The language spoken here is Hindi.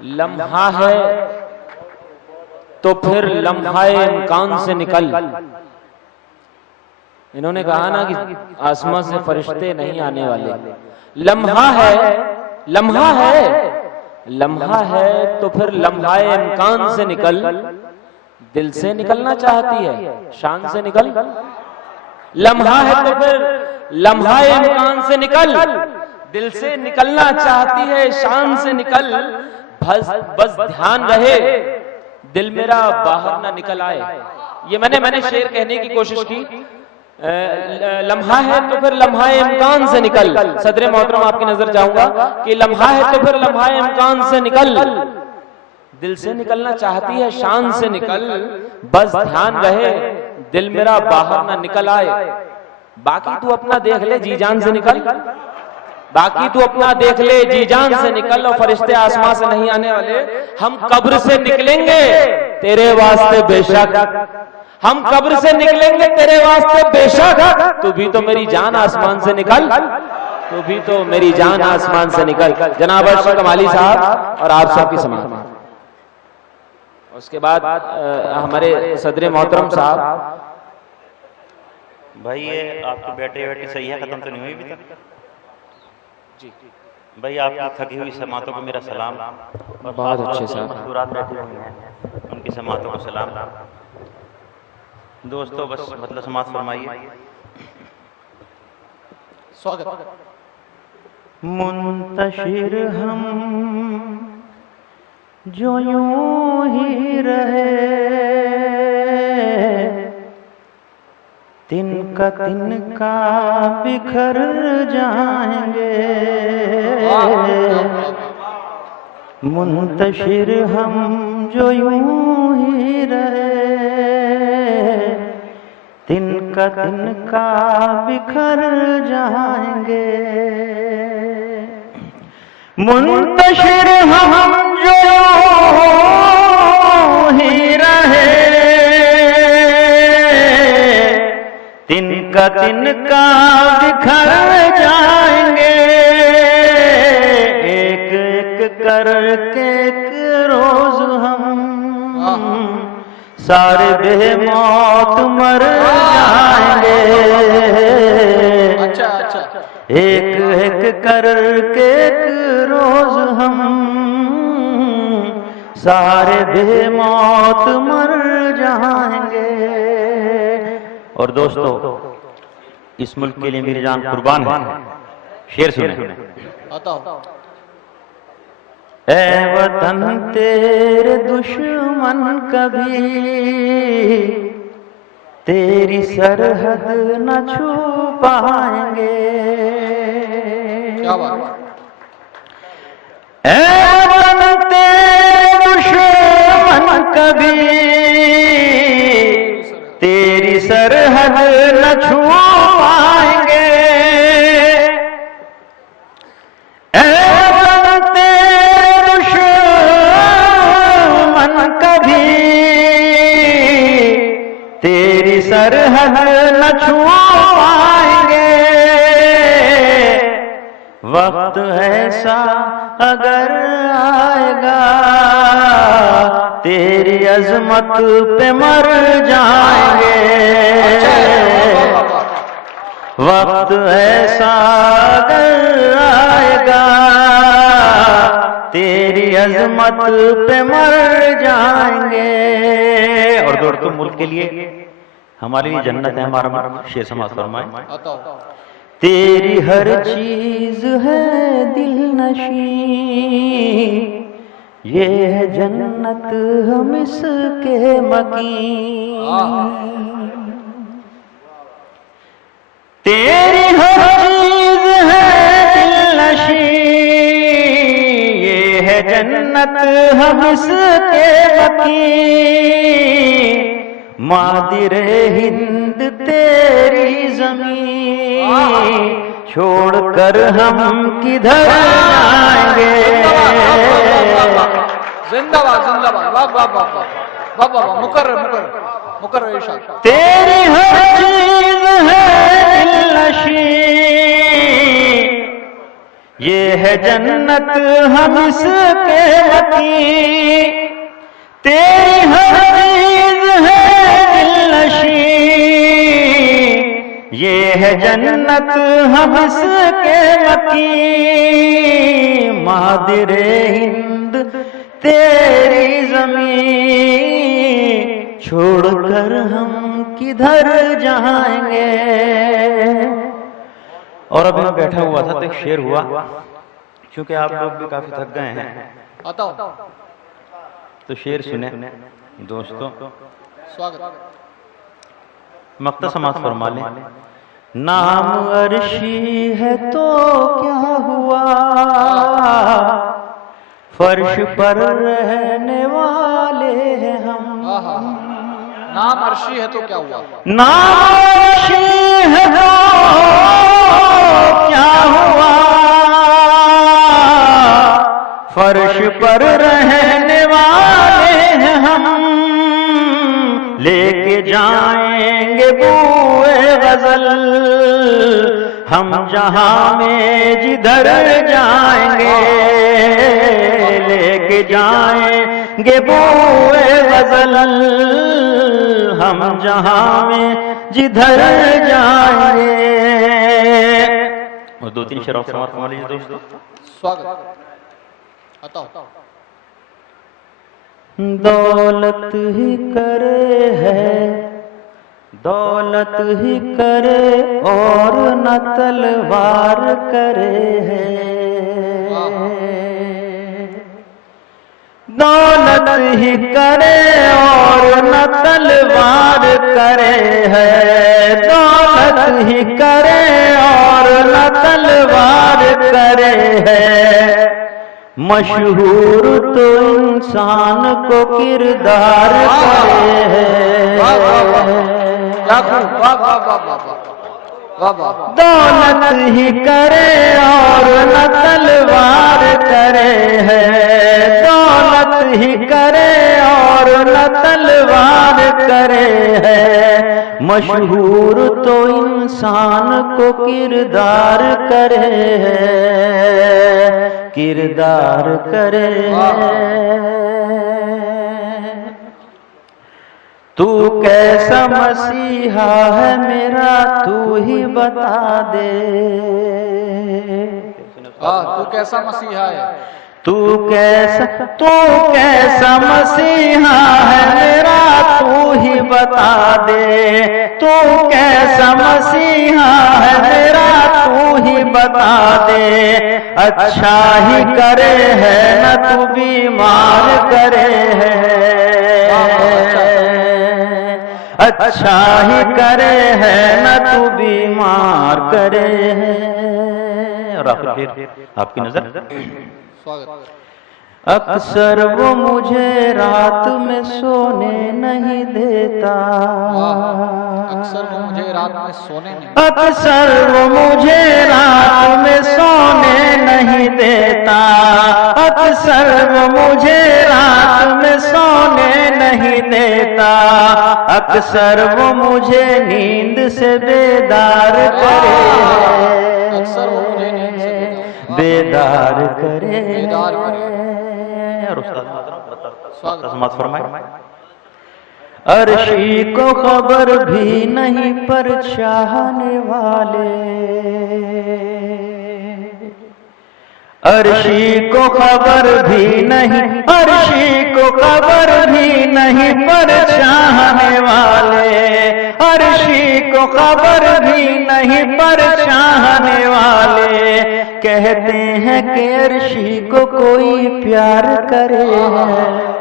लम्हा है तो फिर लम्हाए इम्कान से निकल। इन्होंने कहा ना कि आसमां से फरिश्ते नहीं आने वाले। लम्हा है, लम्हा है, लम्हा है तो फिर लम्हाए इम्कान से निकल। दिल से निकलना चाहती है, शान से निकल। लम्हा है तो फिर लम्हाए इम्कान से निकल। दिल से निकलना चाहती है, शान से निकल। बस ध्यान रहे दिल मेरा बाहर ना निकल आए। ये मैंने शेर कहने की कोशिश की। लम्हा है तो फिर लम्हाए इम्कान से निकल। सदर मोहतरम आपकी नजर चाहूंगा कि लम्हा है तो फिर लम्हाए इम्कान से निकल। दिल से निकलना चाहती है, शान से निकल। बस ध्यान रहे दिल मेरा बाहर ना निकल आए। बाकी तू अपना देख ले, जी जान से निकल। बाकी तू अपना देख ले, जी जान से निकल। और फरिश्ते आसमां से नहीं आने वाले। हम कब्र से निकलेंगे तेरे वास्ते बेशक, हम कब्र से निकलेंगे तेरे वास्ते बेशक। तू भी तो मेरी जान आसमान से निकल, तू भी तो मेरी जान आसमान से निकल। जनाब अशरफ कमाली साहब और आप सबकी समाअत। उसके बाद हमारे सदर मोहतरम साहब। भाई ये आपके बेटे सही है, खत्म तो नहीं हुई अभी तक? जी भाई आपकी थकी हुई समातों को मेरा सलाम। और बहुत अच्छे साहब मस्तूरात बैठे हुए हैं, उनकी समातों को सलाम। दोस्तों बस मतलब समात फरमाइए। स्वागत। मुंतशिर हम जो यूं ही रहे, तिनका तिनका बिखर जाएंगे। मुंतशिर हम जो यूं ही रहे, तिनका तिनका बिखर जाएंगे। मुंतशिर हम जो ही रहे, तिनका तिनका बिखर जाएंगे। एक एक करके एक रोज हम सारे बेमौत मर जाएंगे। अच्छा अच्छा। एक एक करके एक रोज हम सारे बेमौत मर जाएंगे। और दोस्तों इस मुल्क के लिए मेरी जान कुर्बान है। शेर सुने। ऐ वतन तेरे दुश्मन कभी तेरी सरहद न छू पाएंगे। क्या बात। ऐ वतन तेरे दुश्मन कभी तेरी सरहद न छू पाएंगे। ऐ वतन तेरे दुश्मन कभी तेरी सरहद न छू पाएंगे। वक्त ऐसा अगर आएगा तेरी अजमत पे मर जाएंगे। वक्त ऐसा अगर आएगा तेरी अजमत पे मर जाएंगे। और दोस्तों मुल्क के लिए हमारे लिए जन्नत है। हमारा शेर समाज फरमाए। तेरी हर चीज है दिल नशी, ये है जन्नत हम इसके मकीन। तेरी हर चीज है दिल नशी, ये है जन्नत हम इसके मकीन। मादिरे हिंद तेरी जमीन छोड़कर हम किधर जाएंगे। जिंदाबाद जिंदाबाद। वाह वाह वाह वाह वाह वाह। मुकर्रर इरशाद। तेरी हर चीज है दिल नशी, ये है जन्नत हम इसके वकी, तेरी हर चीज है दिलनशी। ये है जन्नत हम इसके वकी, मादिरे हिंद तेरी जमीन, छोड़कर हम किधर जाएंगे। और अभी मैं बैठा हुआ था तो एक शेर हुआ, क्योंकि आप लोग भी काफी थक गए हैं तो शेर सुने दोस्तों। स्वागत। मक्ता समाज फरमा लें। नाम अर्शी है तो क्या हुआ, फर्श पर रहने वाले हैं हम। नाम अर्शी है तो क्या हुआ, नाम अर्शी है तो क्या हुआ, फर्श पर रहने वाले हैं हम। लेके जाएंगे बूए गजल हम जहां में जिधर जाएंगे, लेके जाएंगे बूए गजल हम जहां में जिधर जाएंगे। और दो तीन शेर समाप्त कर लीजिए दोस्तों। स्वागत। दौलत ही करे है, दौलत ही करे और न तलवार करे है। दौलत ही करे और न तलवार करे है, दौलत ही करे और न तलवार करे है। मशहूर तो इंसान को किरदार करे है। दौलत ही करे और न तलवार करे है, दौलत ही करे और न तलवार करे है। मशहूर तो इंसान को किरदार करे है, किरदार करे है। तू कैसा मसीहा है मेरा तू ही बता दे। तू कैसा मसीहा है, तू कैसा मसीहा है मेरा तू ही बता दे। तू कैसा मसीहा है मेरा तू ही बता दे। अच्छा ही करे है न तू बीमार करे है, अच्छा ही करे है न तू बीमार करे है। और फिर आपकी नजर। स्वागत। अक्सर वो मुझे रात में सोने नहीं देता, अक्सर वो मुझे रात में सोने नहीं, अक्सर वो मुझे रात में सोने नहीं देता, अक्सर वो मुझे रात में सोने नहीं देता। अक्सर वो मुझे नींद से बेदार करे है, अक्सर वो मुझे नींद से बेदार करे। बेदार करे। और समाज फरमाए। अर्शी को खबर भी नहीं पर चाहने वाले, अर्शी को खबर भी नहीं, अर्शी को खबर भी नहीं पर चाहने वाले, अर्शी को खबर भी नहीं पर चाहने वाले। कहते हैं कि अर्शी को कोई प्यार करे है,